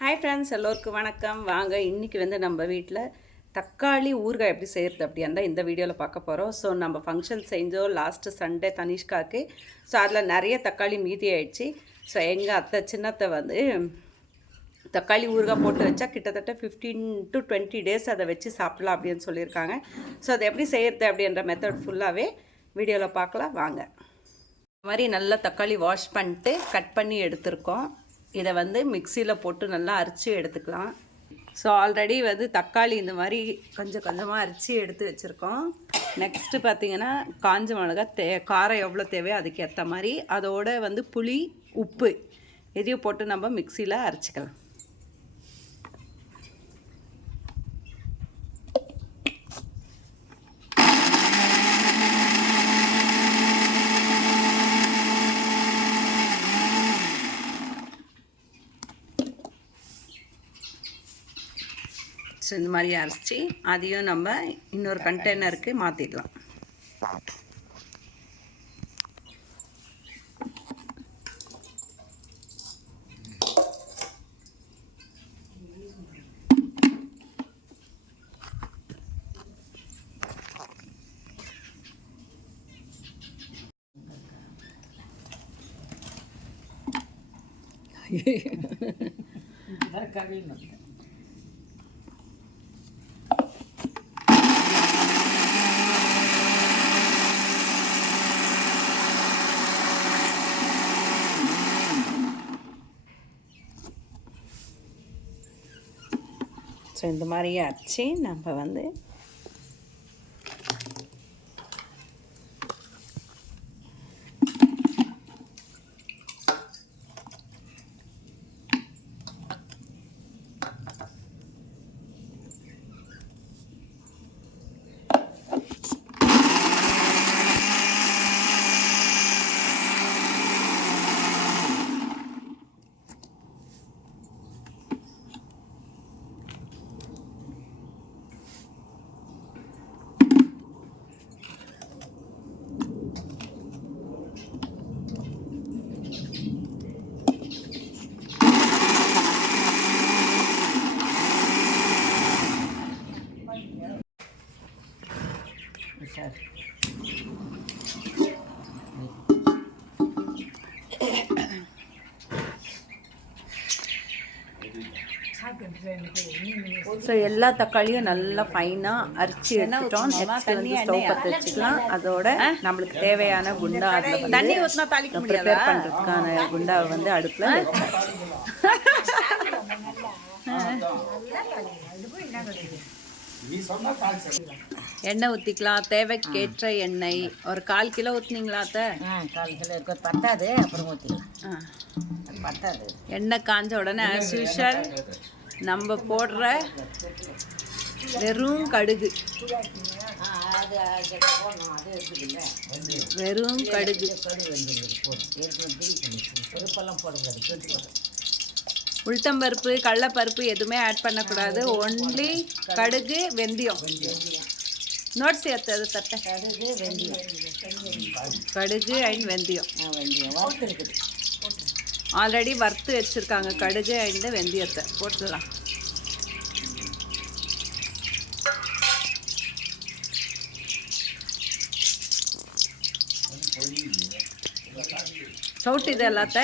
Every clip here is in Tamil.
ஹாய் ஃப்ரெண்ட்ஸ், எல்லோருக்கும் வணக்கம். வாங்க இன்றைக்கி நம்ம வீட்டில் தக்காளி ஊறுகாய் எப்படி செய்கிறது அப்படின்னா இந்த வீடியோவில் பார்க்க போகிறோம். ஸோ நம்ம ஃபங்க்ஷன் செஞ்சோம் லாஸ்ட்டு சண்டே தனிஷ்காக்கு. ஸோ அதில் நிறைய தக்காளி மீதி ஆயிடுச்சு. ஸோ எங்கள் அத்தை சின்னத்தை தக்காளி ஊறுகாய் போட்டு வச்சா கிட்டத்தட்ட 15 to 20 டேஸ் அதை வச்சு சாப்பிடலாம் அப்படின்னு சொல்லியிருக்காங்க. ஸோ அதை எப்படி செய்கிறது அப்படின்ற மெத்தட் ஃபுல்லாகவே வீடியோவில் பார்க்கலாம் வாங்க. இந்த மாதிரி நல்லா தக்காளி வாஷ் பண்ணிட்டு கட் பண்ணி எடுத்துருக்கோம். இதை மிக்சியில் போட்டு நல்லா அரைச்சி எடுத்துக்கலாம். ஸோ ஆல்ரெடி தக்காளி இந்த மாதிரி கொஞ்சம் கொஞ்சமாக அரைச்சி எடுத்து வச்சுருக்கோம். நெக்ஸ்ட்டு பார்த்திங்கன்னா காஞ்ச மிளகா காரம் எவ்வளோ தேவையோ அதுக்கு ஏற்ற மாதிரி அதோட புளி உப்பு இதையும் போட்டு நம்ம மிக்சியில் அரைச்சிக்கலாம். ஸோ இந்த மாதிரி அரைச்சி அதையும் நம்ம இன்னொரு கண்டெய்னருக்கு மாற்றிடலாம். ஸோ இந்த மாதிரி அரைச்சி நம்ம ஸோ எல்லா தக்காளியும் நல்லா ஃபைனாக அரைச்சி எடுத்துட்டோம். நெக்ஸ்ட் ஸ்டவ் பற்ற வச்சுக்கலாம். அதோட நம்மளுக்கு தேவையான குண்டா அதில் தண்ணி ஊற்றினா தாளிக்க ப்ரிப்பேர் பண்ணுறதுக்கான குண்டாவை அடுப்பில் எண்ணெய் ஊற்றிக்கலாம். தேவைக்கேற்ற எண்ணெய் ஒரு 1/4 கிலோ ஊற்றுனீங்களா அத்தை? 1/4 கிலோ இருக்க பத்தாது, அப்புறம் ஊற்றிக்கலாம். பத்தாது. எண்ணெய் காஞ்ச உடனே ஆஸ் யூஷுவல் நம்ம போடுற வெறும் கடுகு, வெறும் கடுகு, உளுத்தம்பருப்பு கடலைப்பருப்பு எதுவுமே ஆட் பண்ணக்கூடாது. ஒன்லி கடுகு வெந்தயம். நோட்ஸ் ஏற்றது தட்டை கடுகு வெந்தயம், கடுகு அண்ட் வெந்தயம் ஆல்ரெடி வறுத்து வச்சுருக்காங்க. கடுகு அண்ட் வெந்தயத்தை போட்டுடலாம். சவுட்டு இது எல்லாத்த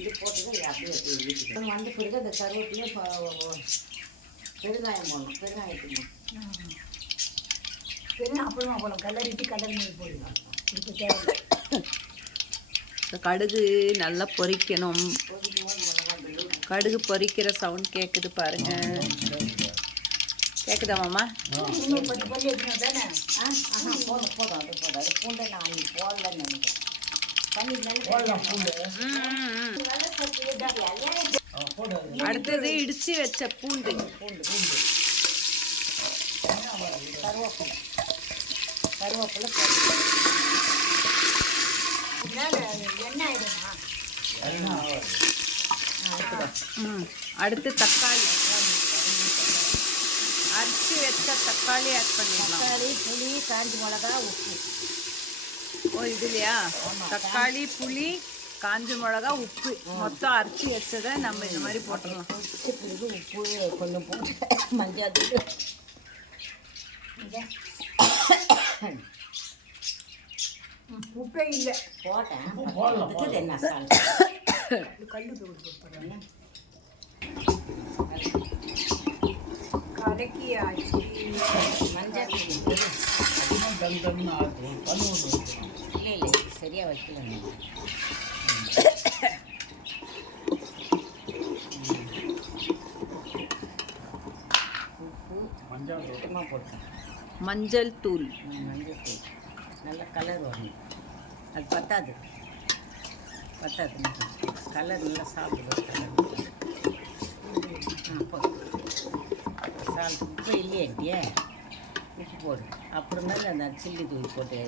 இது போட்டு அப்படியே பிறகு அந்த கருவேப்பிலையும் பெருங்காயம் போடணும். பெருங்காயத்துக்கு அப்புறமா போடணும். கலரிட்டு கடல் மீது போடலாம். கடுகு நல்லா பொரிக்கணும். கடுகு பொரிக்கிற சவுண்ட் கேட்குது பாருங்க. கேட்குதா மாமா? போதும் அது பூண்டை நான் போடலன்னு நினைக்கிறேன். அடுத்தது இடிச்சு வச்ச பூண்டு, கருவேப்பிலை, கருவேப்பிலை அடுத்து தக்காளி அரைச்சி வச்ச தக்காளி ஆட் பண்ணிடலாம். தக்காளி, புளி, காஞ்ச மிளகா, உப்பு. ஓ இதுலையா? தக்காளி, புளி, காஞ்ச மிளகா உப்பு மொத்தம் அரைச்சி வச்சதை நம்ம இந்த மாதிரி போட்டுடலாம். பொரிச்ச பிறகு உப்பு கொஞ்சம் போட்டு மஞ்சள் தூள் உப்பே இல்லை போட்டேன். இதுக்கு என்ன சால் கலக்கி ஆச்சு. மஞ்சள் தூள் இல்லை இல்லை சரியாக வைக்கல நீங்கள். சுத்தமாக போட்டேன். மஞ்சள் தூள் மஞ்சள் தூள் நல்ல கலர் வரணும். அது பத்தாது கலர் நல்லா சாப்பிடுவோம். சால்ட் உப்பு இல்லையே இல்லையே உப்பு போடு. அப்புறமேல அந்த சில்லி தூள் போட்டு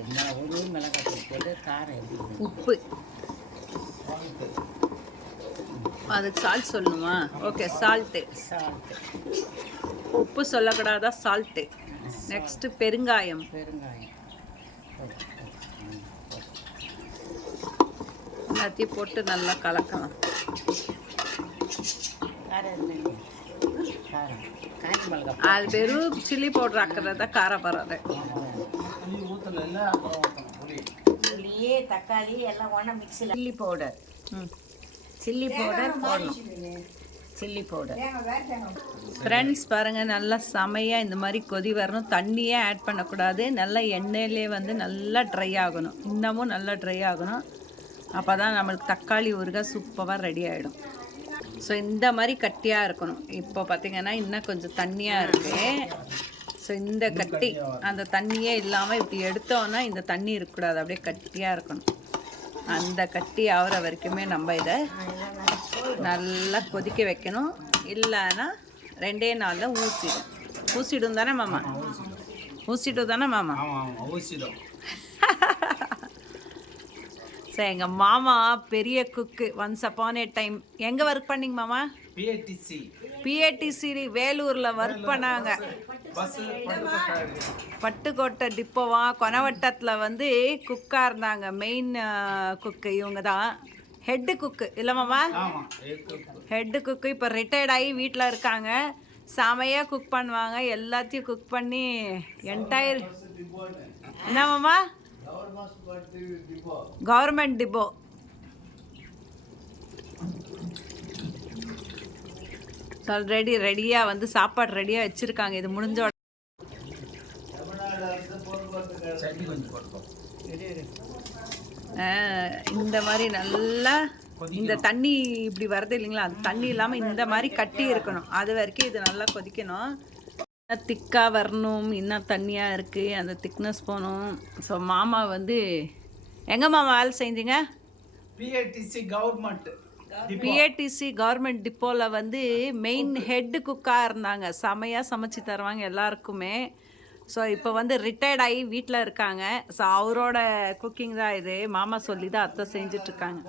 ஒரு மிளகாய் தூள் போட்டு காரம் எப்படி இருக்குது? உப்பு அதுக்கு சால்ட் சொல்லணுமா? ஓகே சால்ட்டு சால்ட்டு உப்பு சொல்லக்கூடாதா? சால்ட்டு. நெக்ஸ்ட்டு பெருங்காயம் எல்லாத்தையும் போட்டு நல்லா கலக்கலாம். காரம் காஞ்சி மிளகா அது வெறும் சில்லி பவுடர் ஆக்கிறதா காரம் வராது. புளியே தக்காளி எல்லாம் ஒன்றா மிக்ஸில் சில்லி பவுடர் போடணும். சில்லி பவுடர் ஃப்ரெண்ட்ஸ் பாருங்கள், நல்லா செமையாக இந்த மாதிரி கொதி வரணும். தண்ணியே ஆட் பண்ணக்கூடாது. நல்லா எண்ணெயிலே வந்து நல்லா ட்ரை ஆகணும். இன்னமும் நல்லா ட்ரை ஆகணும். அப்போ தான் நம்மளுக்கு தக்காளி ஊறுகாய் சூப்பராக ரெடி ஆகிடும். ஸோ இந்த மாதிரி கட்டியாக இருக்கணும். இப்போ பார்த்திங்கன்னா இன்னும் கொஞ்சம் தண்ணியாக இருக்குது. ஸோ இந்த கட்டி அந்த தண்ணியே இல்லாமல் இப்படி எடுத்தோன்னா இந்த தண்ணி இருக்கக்கூடாது, அப்படியே கட்டியாக இருக்கணும். அந்த கட்டி ஆகிற வரைக்குமே நம்ம இதை நல்லா கொதிக்க வைக்கணும். இல்லைன்னா 2 நாளில் ஊசிடும் தானே மாமா? ஊசிடும் தானே மாமா? சரி, எங்கள் மாமா பெரிய குக்கு. ஒன்ஸ் அப்பான் ஏ டைம் எங்கே ஒர்க் பண்ணிங்க மாமா? பிஏடிசி வேலூரில் ஒர்க் பண்ணாங்க. பட்டுக்கோட்டை டிப்போவா கொனவட்டத்தில் வந்து குக்காக இருந்தாங்க. மெயின் குக்கு இவங்க தான். ஹெட்டு குக்கு இல்லை மாமா? ஹெட்டு குக்கு இப்போ ரிட்டையர்ட் ஆகி வீட்டில் இருக்காங்க. செமையாக குக் பண்ணுவாங்க. எல்லாத்தையும் குக் பண்ணி என்டையர் என்ன மாமா? Government depot. ஆல்ரெடி ரெடியாக வந்து சாப்பாடு ரெடியாக வச்சுருக்காங்க. இது முடிஞ்ச உடனே இந்த மாதிரி நல்லா இந்த தண்ணி இப்படி வருது இல்லைங்களா, அந்த தண்ணி இல்லாமல் இந்த மாதிரி கட்டி இருக்கணும். அது வரைக்கும் இது நல்லா கொதிக்கணும். திக்காக வரணும். இன்னும் தண்ணியாக இருக்குது, அந்த திக்னஸ் போகணும். ஸோ மாமா வந்து எங்கே மாமா வேலை செஞ்சீங்க? பிஏடிசி கவர்மெண்ட் டிப்போவில் வந்து மெயின் ஹெட்டு குக்காக இருந்தாங்க. செமையாக சமைச்சு தருவாங்க எல்லாருக்குமே. ஸோ இப்போ வந்து ரிட்டையர்ட் ஆகி வீட்டில் இருக்காங்க. ஸோ அவரோட குக்கிங் தான் இது. மாமா சொல்லி தான் அத்தை செஞ்சிட்ருக்காங்க.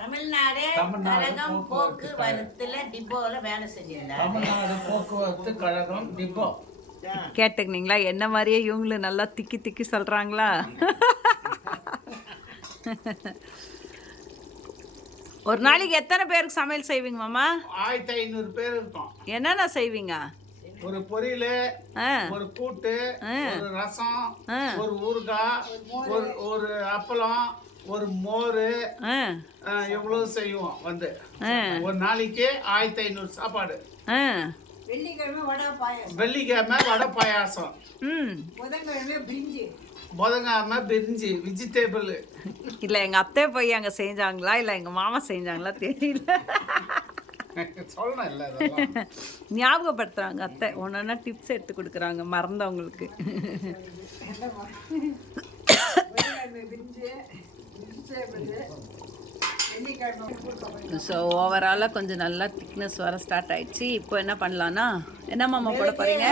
தமிழ்நாடு கழகம் போக்குவரத்துல டிப்போவில் வேலை செஞ்சிருந்தாங்க. தமிழ்நாடு போக்குவரத்து கழகம் டிப்போ. கேட்டுக்கினீங்களா? என்ன மாதிரியே இவங்களும் நல்லா திக்கி திக்கி சொல்கிறாங்களா? ஒரு நாளைக்கு எத்தனை பேருக்கு சமையல் செய்வீங்க மாமா? 1500 பேர் இருக்கும். என்னென்ன செய்வீங்க? ஒரு பொரியல், ஒரு கூட்டு, ஒரு ரசம், ஒரு ஊறுகாய், ஒரு அப்பளம், ஒரு மோர், எவ்வளவு செய்வோம். வந்து ஒரு நாளைக்கு 1500 சாப்பாடு. வெள்ளிக்கிழமை வடை பாயாசம், புதன்கிழமை பிரிஞ்சி வெஜிடேபிள். இல்லை எங்கள் அத்தை போய் அங்கே செஞ்சாங்களா இல்லை எங்கள் மாமா செஞ்சாங்களா தெரியல. சொல்லணும் இல்லை, ஞாபகப்படுத்துகிறாங்க அத்தை. ஒன்றா டிப்ஸ் எடுத்து கொடுக்குறாங்க மறந்தவங்களுக்கு. ஸோ ஓவராலாக கொஞ்சம் நல்லா திக்னஸ் வர ஸ்டார்ட் ஆயிடுச்சு. இப்போ என்ன பண்ணலான்னா, என்ன மாமா போட போகிறீங்க?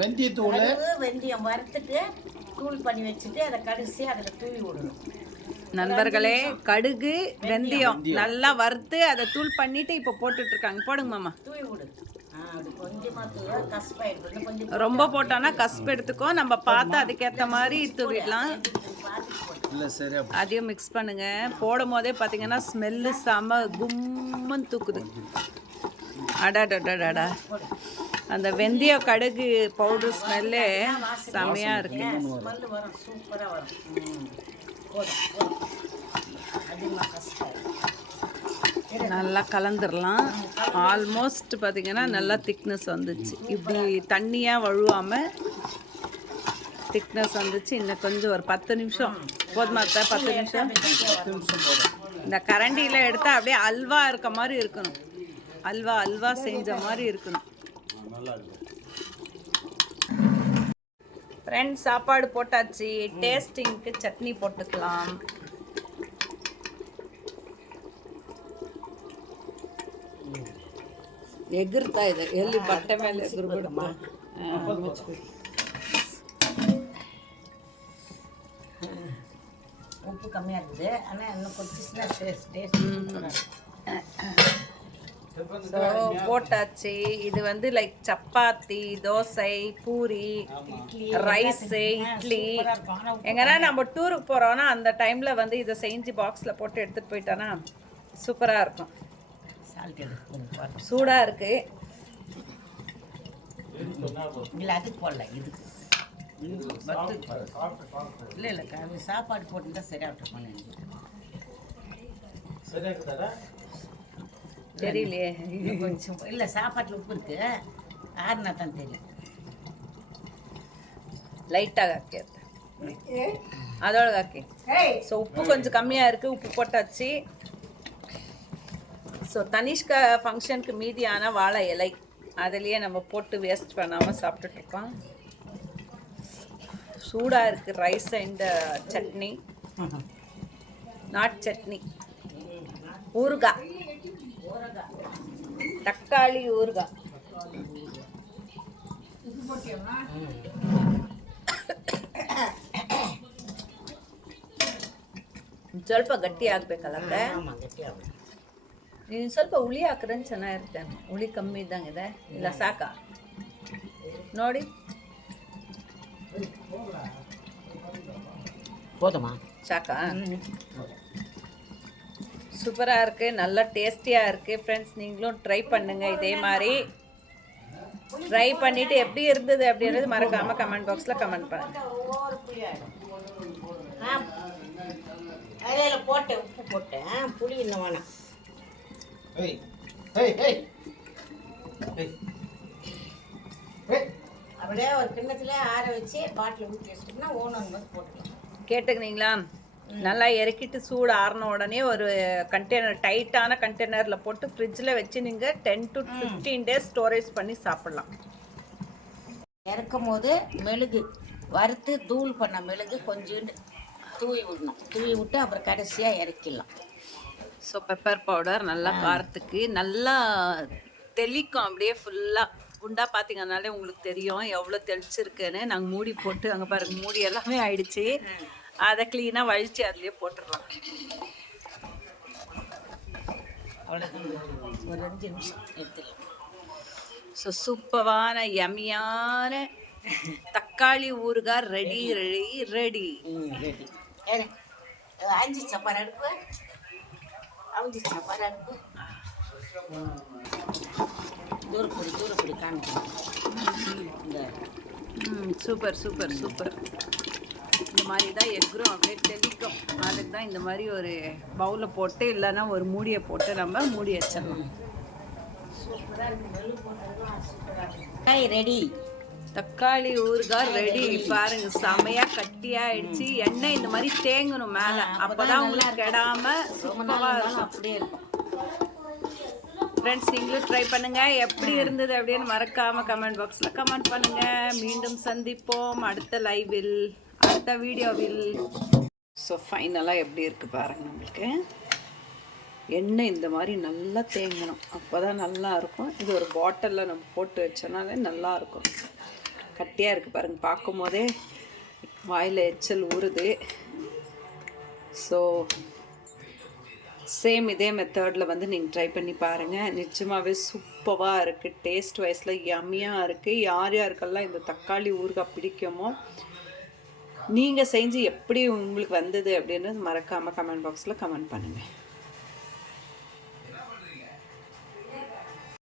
வெந்தயத்தூள். வெந்தயம் வறுத்துட்டு தூள் பண்ணி வச்சுட்டு அதை கடைசி அதில் தூவி விடணும். நண்பர்களே, கடுகு வெந்தயம் நல்லா வறுத்து அதை தூள் பண்ணிட்டு இப்போ போட்டுட்டு இருக்காங்க. போடுங்க மாமா. தூவி விடு. அது கொஞ்சமாக தூவ கஸ்பாயிடும். கொஞ்சம் ரொம்ப போட்டோன்னா கஸ்பு எடுத்துக்கோ. நம்ம பார்த்து அதுக்கேற்ற மாதிரி தூவிடலாம். இல்லை சரியா அதையும் மிக்ஸ் பண்ணுங்க. போடும் போதே பார்த்தீங்கன்னா ஸ்மெல்லு செம கும்முன்னு தூக்குது. அடாடா, அந்த வெந்தய கடுகு பவுடர் ஸ்மெல்லே செமையாக இருக்கு. ஸ்மெல்லு வரும், சூப்பராக வரும். போதும் அதிகமாக கஷ்டம். நல்லா கலந்துடலாம். ஆல்மோஸ்ட் பார்த்தீங்கன்னா நல்லா திக்னஸ் வந்துச்சு. இப்படி தண்ணியாக வழுவாமல் திக்னஸ் வந்துச்சு. இன்னும் கொஞ்சம் ஒரு 10 நிமிஷம் போதுமா? 10 நிமிஷம். இந்த கரண்டியில் எடுத்தால் அப்படியே அல்வா இருக்க மாதிரி இருக்கணும். அல்வா செஞ்ச மாதிரி இருக்கணும். ஃப்ரெண்ட்ஸ், சாப்பாடு போட்டாச்சு. டேஸ்டிங்க்கு சட்னி போட்டுக்கலாம். எகிர்த்தா இது எள்ளி பட்டை மேலே எகிர்படுமா? உப்பு கம்மியாக இருக்குது, ஆனால் இன்னும் கொஞ்சம் டேஸ்ட் ஸோ போட்டாச்சு. இது வந்து லைக் சப்பாத்தி, தோசை, பூரி, ரைஸு, இட்லி. எங்கன்னா நம்ம டூருக்கு போகிறோன்னா அந்த டைமில் வந்து இதை செஞ்சு பாக்ஸில் போட்டு எடுத்துகிட்டு போயிட்டோன்னா சூப்பராக இருக்கும். சூடாக இருக்குது. இல்லை அதுக்கு போடல, இதுக்கு இல்லை சாப்பாடு போட்டுருந்தா சரியாக தெரியலையே. கொஞ்சம் இல்லை சாப்பாட்டில் உப்பு இருக்கு, ஆறுனா தான் தெரியும். லைட்டாக காக்கி அதோட காக்கி. ஸோ உப்பு கொஞ்சம் கம்மியாக இருக்குது. உப்பு போட்டாச்சு. ஸோ தனிஷ்கா ஃபங்க்ஷனுக்கு மீதியான வாழை இலை அதுலேயே நம்ம போட்டு வேஸ்ட் பண்ணாமல் சாப்பிட்டுட்ருக்கோம். சூடாக இருக்குது rice and chutney, not chutney, ஊறுகாய், தக்காளி ஊறுகாய். ಸ್ವಲ್ಪ ಗಟ್ಟಿ ಆಗ್ಬೇಕಲ್ಲ? ನೀನು ಸ್ವಲ್ಪ ಹುಳಿ ಹಾಕಿದ್ರೆ ಚೆನ್ನಾಗಿರುತ್ತೆ. ಹುಳಿ ಕಮ್ಮಿ ಇದ್ದಂಗಿದೆ. ಇಲ್ಲ ಸಾಕಾ ನೋಡಿ? போதுமா? சாக்கா? சூப்பராக இருக்குது, நல்லா டேஸ்டியாக இருக்குது. ஃப்ரெண்ட்ஸ், நீங்களும் ட்ரை பண்ணுங்கள். இதே மாதிரி ட்ரை பண்ணிவிட்டு எப்படி இருந்தது அப்படின்றது மறக்காமல் கமெண்ட் பாக்ஸில் கமெண்ட் பண்ணுங்கள். அதில் போட்டேன், உப்பு போட்டேன், புளி இன்னும் வேணாம். அப்படியே ஒரு கிண்ணத்தில் ஆற வச்சு பாட்டில் ஊற்றி வச்சிட்டோம்னா ஓனன் போது போட்டுக்கலாம். கேட்டுக்கிறீங்களா? நல்லா இறக்கிட்டு சூடு ஆறின உடனே ஒரு கண்டெய்னர், டைட்டான கண்டெய்னரில் போட்டு ஃப்ரிட்ஜில் வச்சு நீங்கள் 10 to 15 days ஸ்டோரேஜ் பண்ணி சாப்பிட்லாம். இறக்கும் போது மெழுகு வறுத்து தூள் பண்ண மெழுகு கொஞ்சோண்டு தூவி விடணும். தூவி விட்டு அப்புறம் கடைசியாக இறக்கிடலாம். ஸோ பெப்பர் பவுடர் நல்லா காரத்துக்கு நல்லா தெளிக்கும். அப்படியே ஃபுல்லாக குண்டா பார்த்தீங்கன்னாலே உங்களுக்கு தெரியும் எவ்வளோ தெளிச்சிருக்குன்னு. நாங்கள் மூடி போட்டு அங்கே பாருங்க, மூடி எல்லாமே ஆயிடுச்சு. அதை க்ளீனாக வழித்து அதுலேயே போட்டுடலாம். அவ்வளோதான், ஒரு 5 நிமிஷம் எடுத்துக்கலாம். ஸோ சூப்பரான யம்மியான தக்காளி ஊறுகாய் ரெடி ரெடி ரெடி ரெடி. அஞ்சு சப்பார் அடுப்பு, அஞ்சு சப்பார் அடுப்பு. தூரப்பொடி காமிக்கணும். Super super super. இந்த மாதிரி தான் எக்ரும் அப்படியே தெளிக்கும். அதுக்கு தான் இந்த மாதிரி ஒரு பவுலில் போட்டு இல்லைன்னா ஒரு மூடியை போட்டு நம்ம மூடி வச்சிடலாம். ரெடி, தக்காளி ஊறுகாய் ரெடி. பாருங்க, செமையா கட்டியாயிடுச்சு. எண்ணெய் இந்த மாதிரி தேங்கணும் மேலே, அப்போதான் உங்களுக்கு கெடாம சூப்பராக இருக்கும். அப்படியே இருக்கும். ஃப்ரெண்ட்ஸ், நீங்களும் ட்ரை பண்ணுங்கள். எப்படி இருந்தது அப்படின்னு மறக்காமல் கமெண்ட் பாக்ஸில் கமெண்ட் பண்ணுங்கள். மீண்டும் சந்திப்போம் அடுத்த லைவில், அடுத்த வீடியோவில். ஸோ ஃபைனலாக எப்படி இருக்குது பாருங்கள். நம்மளுக்கு எண்ணெய் இந்த மாதிரி நல்லா தேங்கணும், அப்போ தான் நல்லாயிருக்கும். இது ஒரு பாட்டிலில் நம்ம போட்டு வச்சோனாலே நல்லாயிருக்கும். கட்டியாக இருக்குது பாருங்கள், பார்க்கும் போதே வாயில் எச்சல் ஊறுது. ஸோ சேம் இதே மெத்தடில் வந்து நீங்கள் ட்ரை பண்ணி பாருங்கள். நிச்சயமாகவே சூப்பராக இருக்குது. டேஸ்ட் வைஸில் யம்மியாக இருக்குது. யார் யாருக்கெல்லாம் இந்த தக்காளி ஊறுகாய் பிடிக்குமோ நீங்கள் செஞ்சு எப்படி உங்களுக்கு வந்தது அப்படின்னு மறக்காமல் கமெண்ட் பாக்ஸில் கமெண்ட் பண்ணுங்கள்.